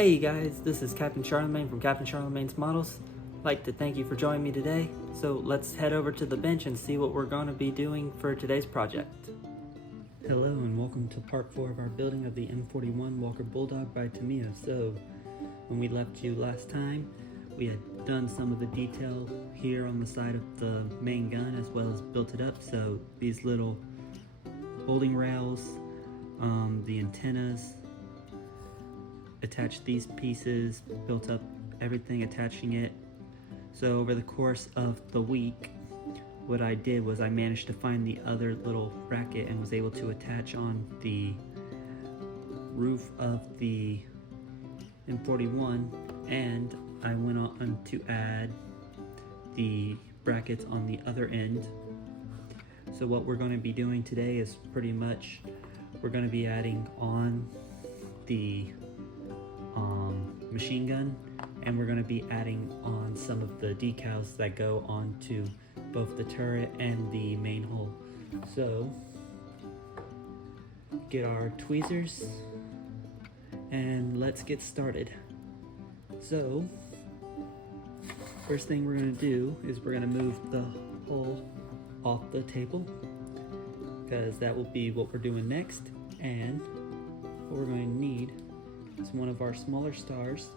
Hey guys, this is Captain Charlemagne from Captain Charlemagne's Models. I'd like to thank you for joining me today. So let's head over to the bench and see what we're going to be doing for today's project. Hello and welcome to part 4 of our building of the M41 Walker Bulldog by Tamiya. So when we left you last time, we had done some of the detail here on the side of the main gun as well as built it up. So these little holding rails, the antennas, attached these pieces, built up everything attaching it. So over the course of the week, what I did was I managed to find the other little bracket and was able to attach on the roof of the M41, and I went on to add the brackets on the other end. So what we're going to be doing today is pretty much we're going to be adding on the machine gun, and we're going to be adding on some of the decals that go onto both the turret and the main hull. So get our tweezers and let's get started. So first thing we're going to do is we're going to move the hull off the table, because that will be what we're doing next. And what we're going to need is one of our smaller stars,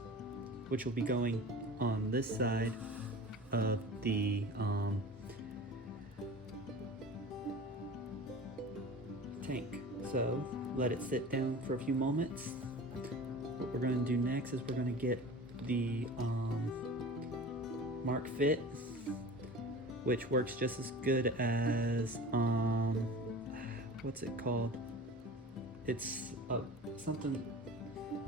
which will be going on this side of the tank. So let it sit down for a few moments. What we're going to do next is we're going to get the Mark Fit, which works just as good as what's it called? It's something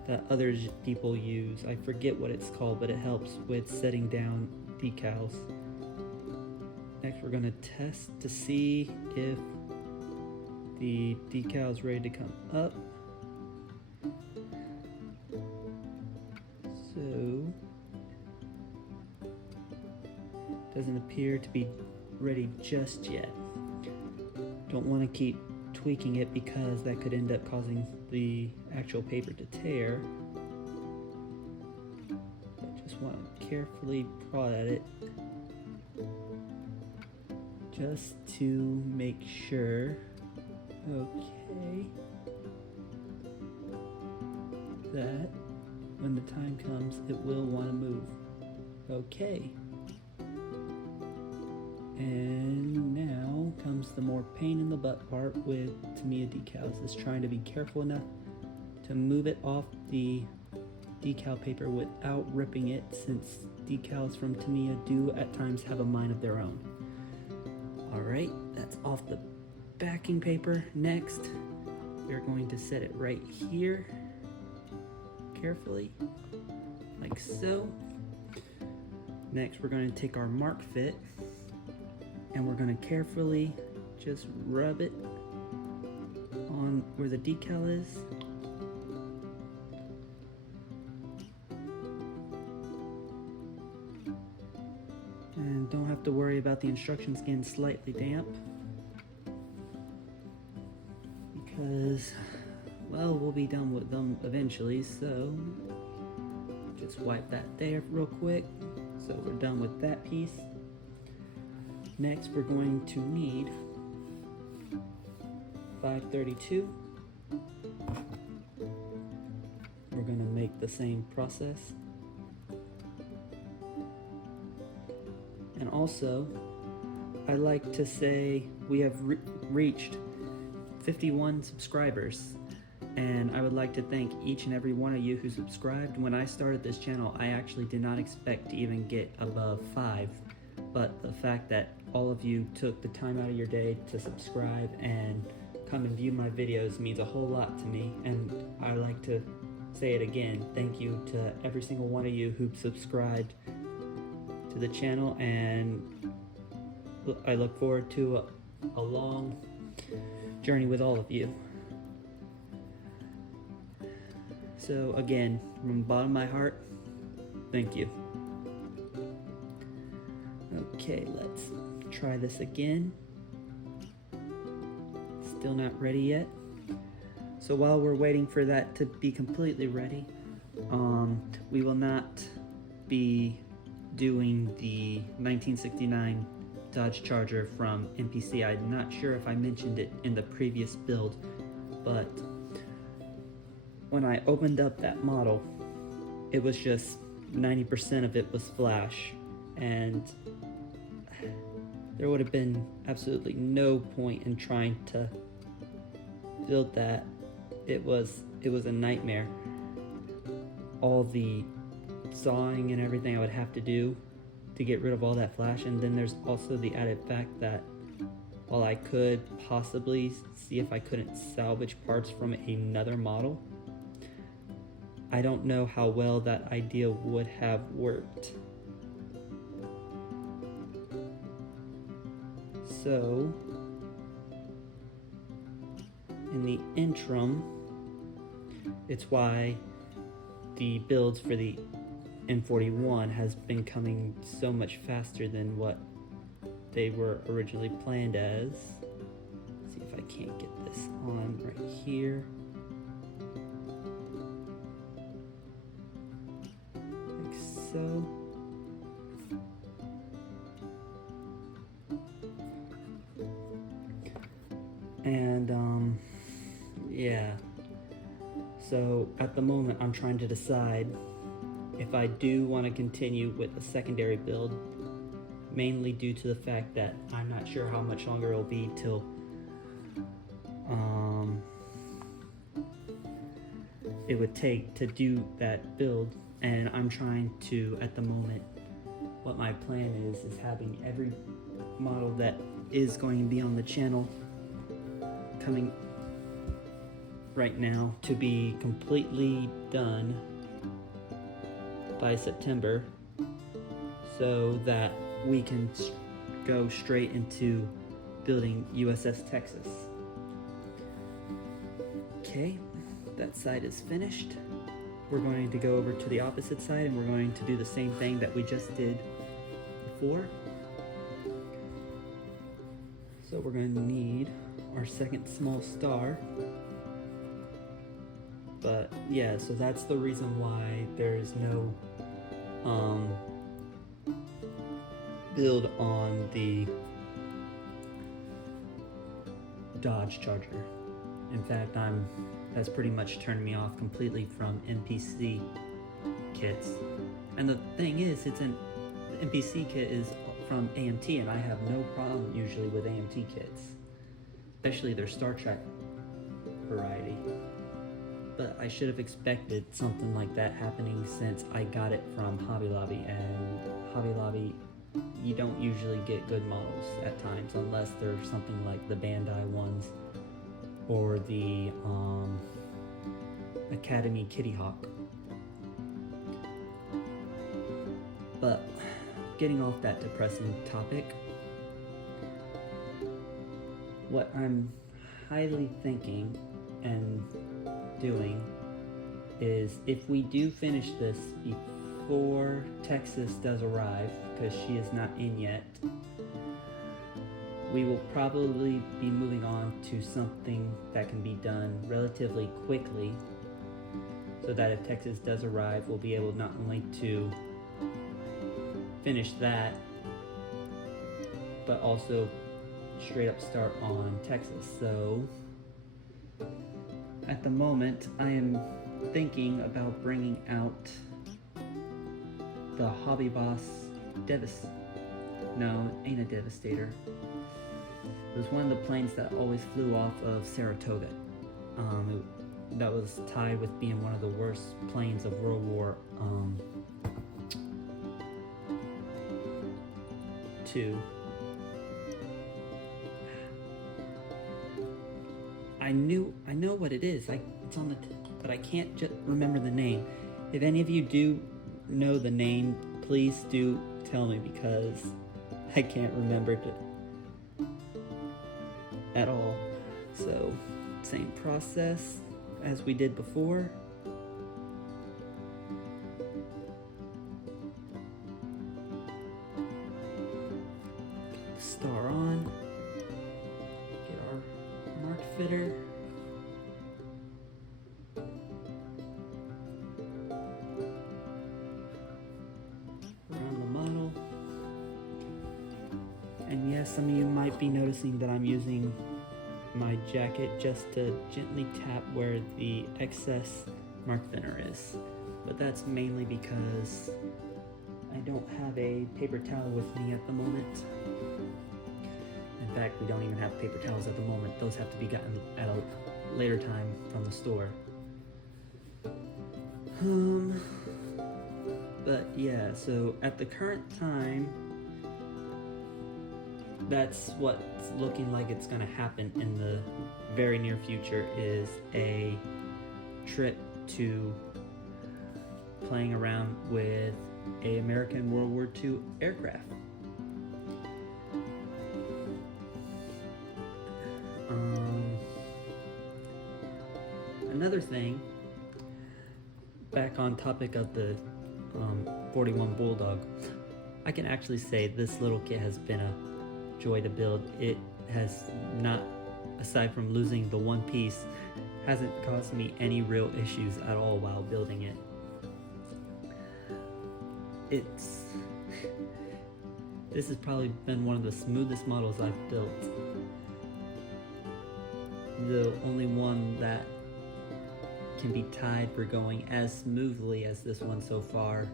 that other people use. I forget what it's called, but it helps with setting down decals. Next, we're going to test to see if the decal is ready to come up. So, doesn't appear to be ready just yet. Don't want to keep tweaking it because that could end up causing the actual paper to tear. But just want to carefully prod at it just to make sure, okay, that when the time comes it will want to move. Okay. And now comes the more pain in the butt part with Tamiya decals, is trying to be careful enough to move it off the decal paper without ripping it, since decals from Tamiya do at times have a mind of their own. Alright, that's off the backing paper. Next, we're going to set it right here, carefully, like so. Next, we're going to take our Mark Fit, and we're going to carefully just rub it on where the decal is. And don't have to worry about the instructions getting slightly damp, because, well, we'll be done with them eventually. So just wipe that there real quick. So we're done with that piece. Next, we're going to need 532. We're going to make the same process. And also, I like to say we have reached 51 subscribers. And I would like to thank each and every one of you who subscribed. When I started this channel, I actually did not expect to even get above 5. But the fact that all of you took the time out of your day to subscribe and come and view my videos means a whole lot to me. And I like to say it again, thank you to every single one of you who subscribed to the channel, and I look forward to a long journey with all of you. So again, from the bottom of my heart, thank you. Okay, let's try this again. Still not ready yet. So while we're waiting for that to be completely ready, We will not be doing the 1969 Dodge Charger from MPC. I'm not sure if I mentioned it in the previous build, but when I opened up that model, it was just 90% of it was flash, and there would have been absolutely no point in trying to build that. It was a nightmare. All the sawing and everything I would have to do to get rid of all that flash, and then there's also the added fact that while I could possibly see if I couldn't salvage parts from another model, I don't know how well that idea would have worked. So, in the interim, it's why the builds for the M41 has been coming so much faster than what they were originally planned as. Let's see if I can't get this on right here. Like so. And yeah. So at the moment I'm trying to decide if I do want to continue with a secondary build, mainly due to the fact that I'm not sure how much longer it'll be till it would take to do that build, and I'm trying to, at the moment, what my plan is having every model that is going to be on the channel coming right now to be completely done by September, so that we can go straight into building USS Texas. Okay, that side is finished. We're going to go over to the opposite side and we're going to do the same thing that we just did before. So we're going to need our second small star. But yeah, so that's the reason why there's no build on the Dodge Charger. In fact, that's pretty much turned me off completely from NPC kits. And the thing is, the NPC kit is from AMT, and I have no problem usually with AMT kits, especially their Star Trek variety. But I should have expected something like that happening since I got it from Hobby Lobby, and Hobby Lobby, you don't usually get good models at times unless they're something like the Bandai ones or the Academy Kitty Hawk. But getting off that depressing topic, what I'm highly thinking and doing is, if we do finish this before Texas does arrive, because she is not in yet, we will probably be moving on to something that can be done relatively quickly, so that if Texas does arrive, we'll be able not only to finish that, but also straight up start on Texas. So at the moment, I am thinking about bringing out the Hobby Boss No, it ain't a Devastator. It was one of the planes that always flew off of Saratoga. That was tied with being one of the worst planes of World War II. I know what it is. It's on the, but I can't just remember the name. If any of you do know the name, please do tell me, because I can't remember it at all. So, same process as we did before. Star on. Get our mark fitter. some of you might be noticing that I'm using my jacket just to gently tap where the excess mark thinner is. But that's mainly because I don't have a paper towel with me at the moment. In fact, we don't even have paper towels at the moment. Those have to be gotten at a later time from the store. But yeah, so at the current time, that's what's looking like it's gonna happen in the very near future, is a trip to playing around with a American World War II aircraft. Another thing, back on topic of the 41 Bulldog, I can actually say this little kit has been a joy to build. It has not, aside from losing the one piece, hasn't caused me any real issues at all while building it. This has probably been one of the smoothest models I've built. The only one that can be tied for going as smoothly as this one so far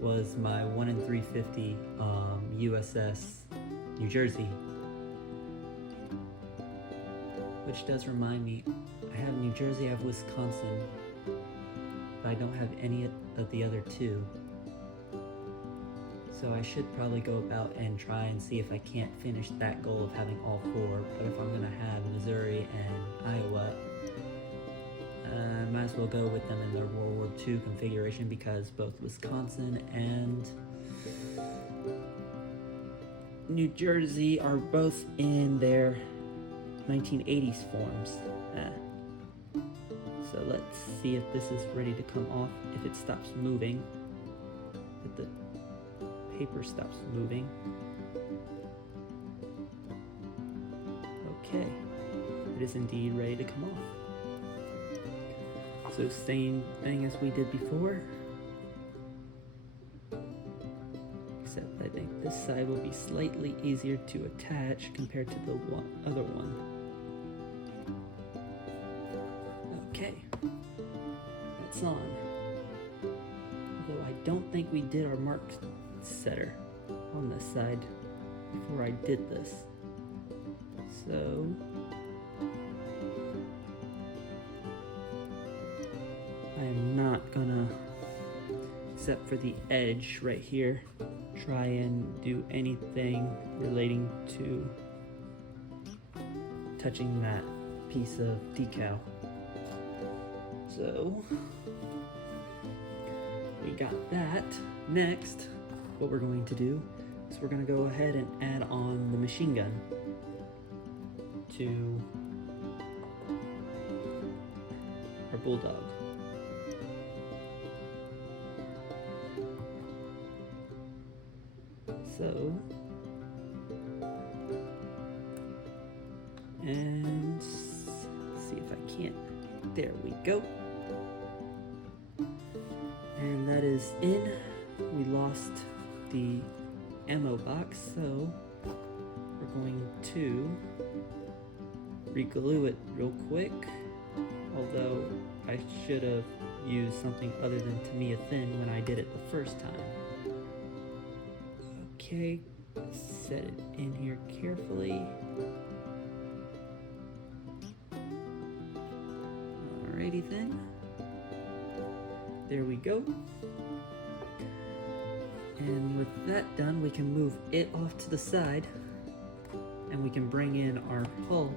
was my 1 in 350 USS New Jersey. Which does remind me, I have New Jersey, I have Wisconsin, but I don't have any of the other two. So I should probably go about and try and see if I can't finish that goal of having all four. But if I'm gonna have Missouri and Iowa, I might as well go with them in their World War II configuration, because both Wisconsin and New Jersey are both in their 1980s forms. So let's see if this is ready to come off, if it stops moving, if the paper stops moving. Okay, it is indeed ready to come off. So same thing as we did before, except I think this side will be slightly easier to attach compared to the other one. Okay, that's on. Although I don't think we did our mark setter on this side before I did this. So I am not gonna, except for the edge right here, try and do anything relating to touching that piece of decal. So we got that. Next, what we're going to do is we're going to go ahead and add on the machine gun to our Bulldog. So, and see if I can't, there we go. And that is in. We lost the ammo box, so we're going to reglue it real quick, although I should have used something other than Tamiya thin when I did it the first time. Okay, set it in here carefully. Alrighty then. There we go. And with that done, we can move it off to the side and we can bring in our hull.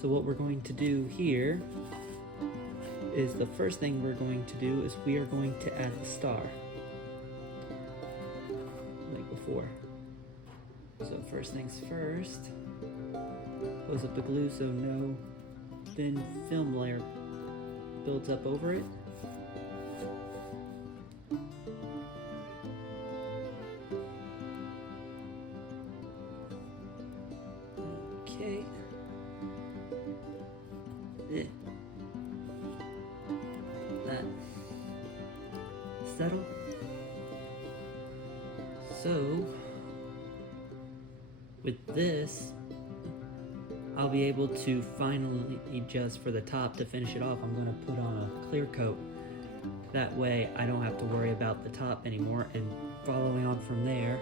So what we're going to do here is, the first thing we're going to do is we are going to add the star, like before. So first things first, close up the glue so no thin film layer builds up over it. Okay. That settle. So with this, I'll be able to finally, just for the top to finish it off, I'm going to put on a clear coat. That way I don't have to worry about the top anymore, and following on from there,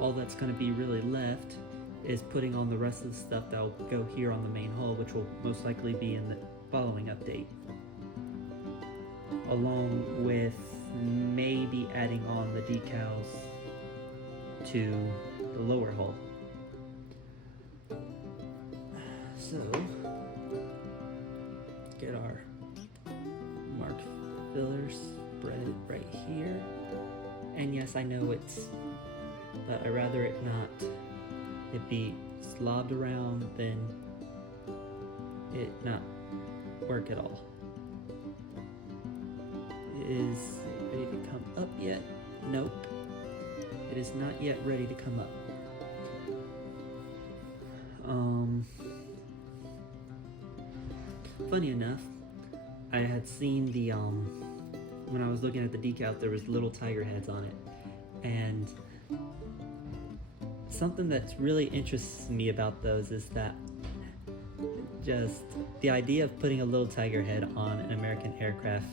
all that's going to be really left is putting on the rest of the stuff that will go here on the main hull, which will most likely be in the following update, along with maybe adding on the decals to the lower hull. So, get our mark fillers spread right here. And yes, I know but I'd rather it be slobbed around than it not work at all. Is it ready to come up yet? Nope. It is not yet ready to come up. Funny enough, I had seen the when I was looking at the decal, there was little tiger heads on it, and something that really interests me about those is that just the idea of putting a little tiger head on an American aircraft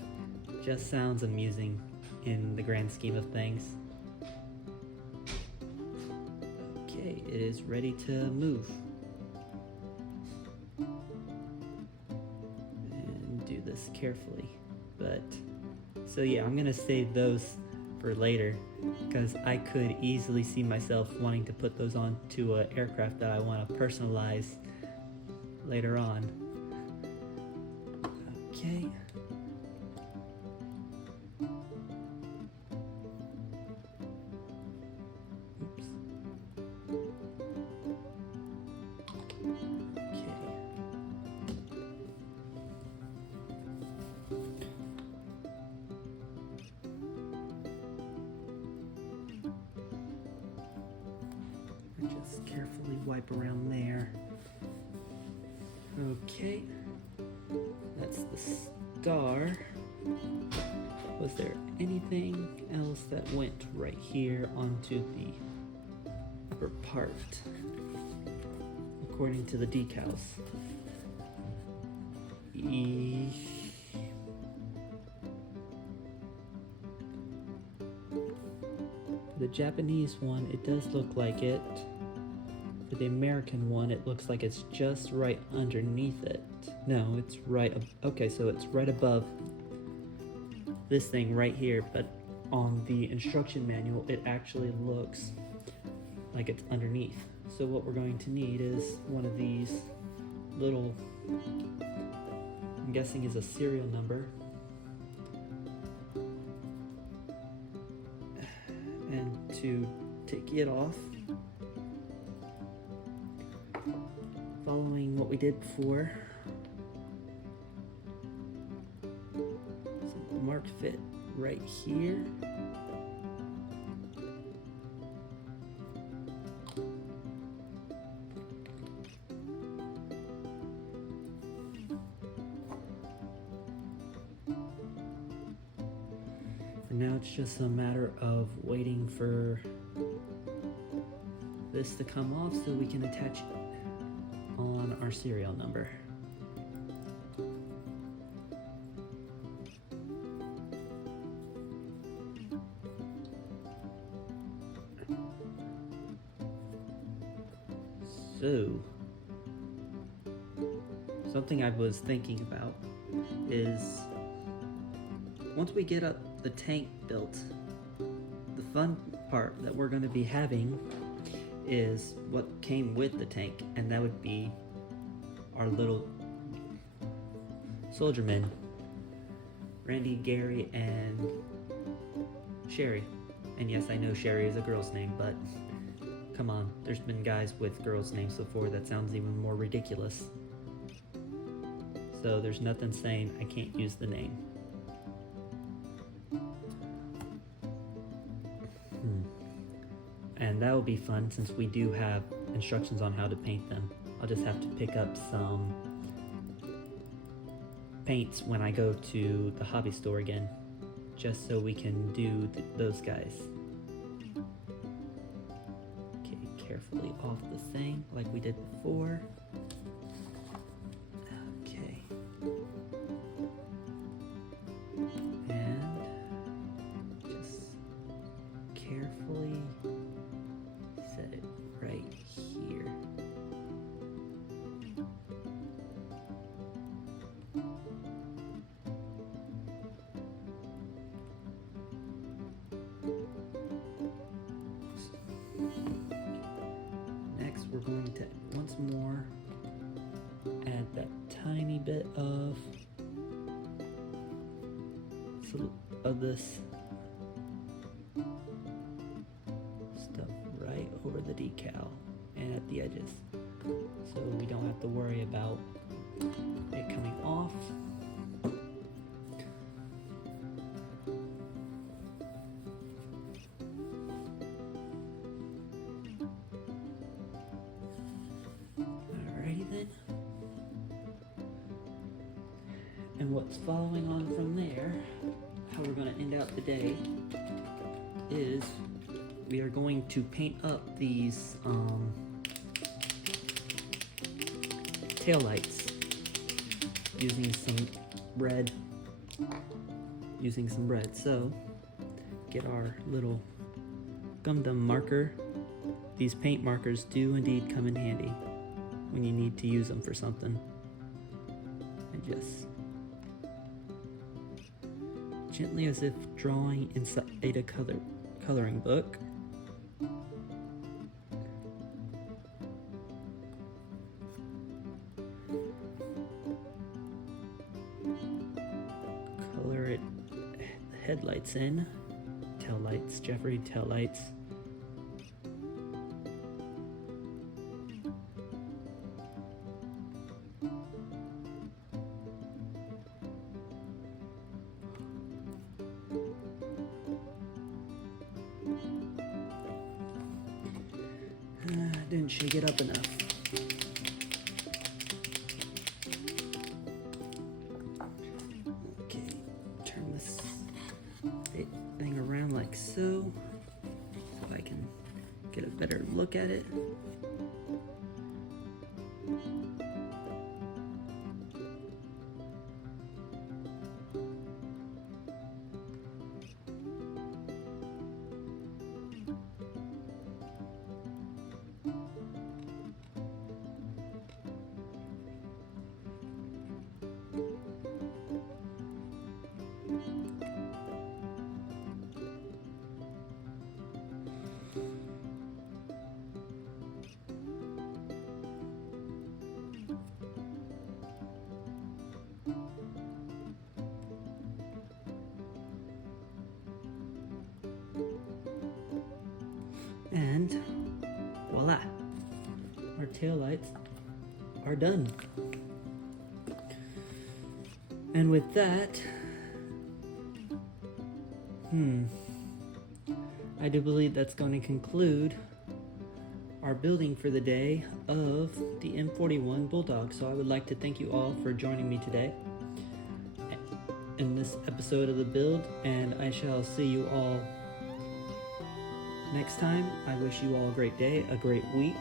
just sounds amusing in the grand scheme of things. Okay, it is ready to move. And do this carefully. So yeah, I'm gonna save those for later, because I could easily see myself wanting to put those on to an aircraft that I want to personalize later on. Okay. Oops. Okay. Just carefully wipe around there. Okay, that's the star. Was there anything else that went right here onto the upper part, according to the decals? The Japanese one, it does look like it. For the American one, it looks like it's just right underneath it. No, it's right okay, so it's right above this thing right here, but on the instruction manual, it actually looks like it's underneath. So what we're going to need is one of these little, I'm guessing is a serial number. And to take it off, following what we did before, so the mark fit right here. And now it's just a matter of waiting for this to come off so we can attach it on our serial number. So, something I was thinking about is once we get up the tank built, the fun part that we're going to be having is what came with the tank, and that would be our little soldiermen, Randy, Gary, and Sherry. And yes, I know Sherry is a girl's name, but come on, there's been guys with girls' names before that sounds even more ridiculous. So there's nothing saying I can't use the name. And that will be fun since we do have instructions on how to paint them. I'll just have to pick up some paints when I go to the hobby store again, just so we can do those guys. Okay, careful. carefully off the thing like we did before. Okay. And just carefully set it right here. Next, we're going to once more add that tiny bit of this stuff right over the decal and at the edges, so we don't have to worry about it coming off. Alrighty then. And what's following on from there, how we're going to end out the day, is we are going to paint up these tail lights using some red. So get our little gum marker. These paint markers do indeed come in handy when you need to use them for something. And just gently, as if drawing inside a coloring book. Color it, headlights in, tail lights, Jeffrey, tail lights. Didn't shake it up enough. Okay, turn this thing around like so I can get a better look at it. And voila, our taillights are done. And with that, I do believe that's going to conclude our building for the day of the M41 Bulldog. So I would like to thank you all for joining me today in this episode of the build, and I shall see you all next time. I wish you all a great day, a great week,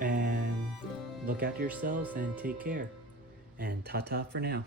and look after yourselves and take care. And ta-ta for now.